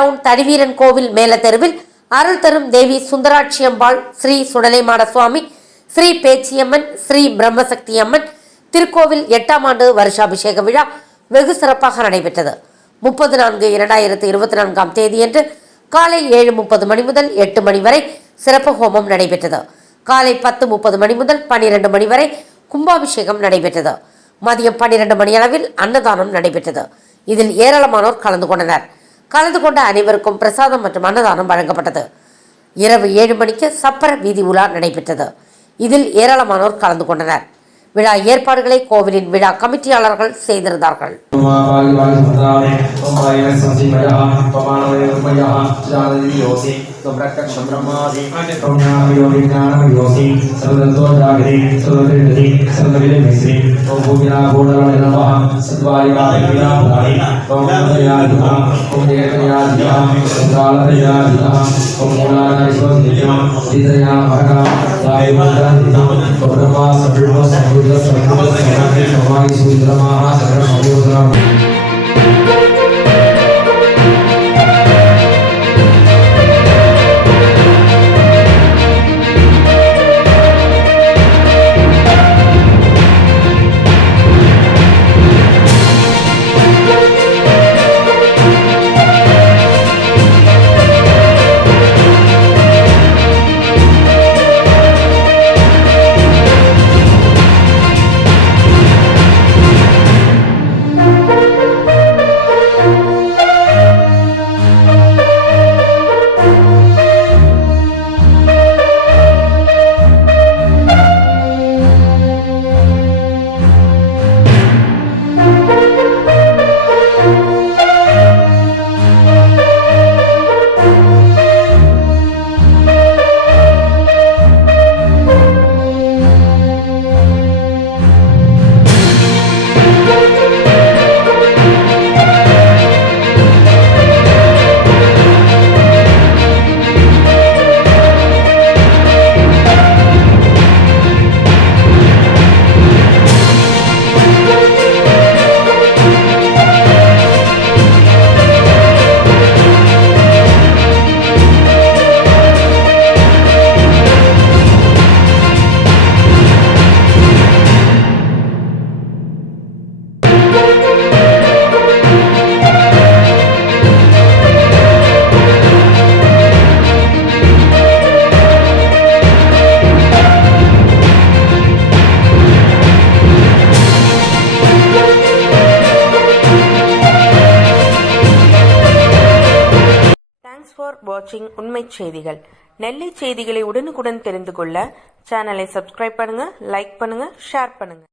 Down Thadiveeran கோவில் மேல தெருவில் அருள் தரும் தேவி சுந்தராட்சி அம்பாள், ஸ்ரீ சுடலைமாட சுவாமி, ஸ்ரீ பேச்சியம்மன், ஸ்ரீ பிரம்மசக்தி அம்மன் திருக்கோவில் 8ஆம் ஆண்டு வருஷாபிஷேக விழா வெகு சிறப்பாக நடைபெற்றது. 30/4/2024 தேதியன்று காலை 7:30 மணி முதல் 8 மணி வரை சிறப்பு ஹோமம் நடைபெற்றது. காலை 10:30 மணி முதல் 12 மணி வரை கும்பாபிஷேகம் நடைபெற்றது. மதியம் 12 மணி அளவில் அன்னதானம் நடைபெற்றது. இதில் ஏராளமானோர் கலந்து கொண்டனர். கலந்து கொண்ட அனைவருக்கும் பிரசாதம் மற்றும் அன்னதானம் வழங்கப்பட்டது. இரவு 7 மணிக்கு சப்பர வீதி உலா நடைபெற்றது. இதில் ஏராளமானோர் கலந்து கொண்டனர். விழா ஏற்பாடுகளை கோவிலின் விழா கமிட்டியாளர்கள் செய்திருந்தார்கள். ஃபார் வாட்சிங் உண்மை செய்திகள். நெல்லை செய்திகளை உடனுக்குடன் தெரிந்து கொள்ள சேனலை சப்ஸ்கிரைப் பண்ணுங்க, லைக் பண்ணுங்க, ஷேர் பண்ணுங்க.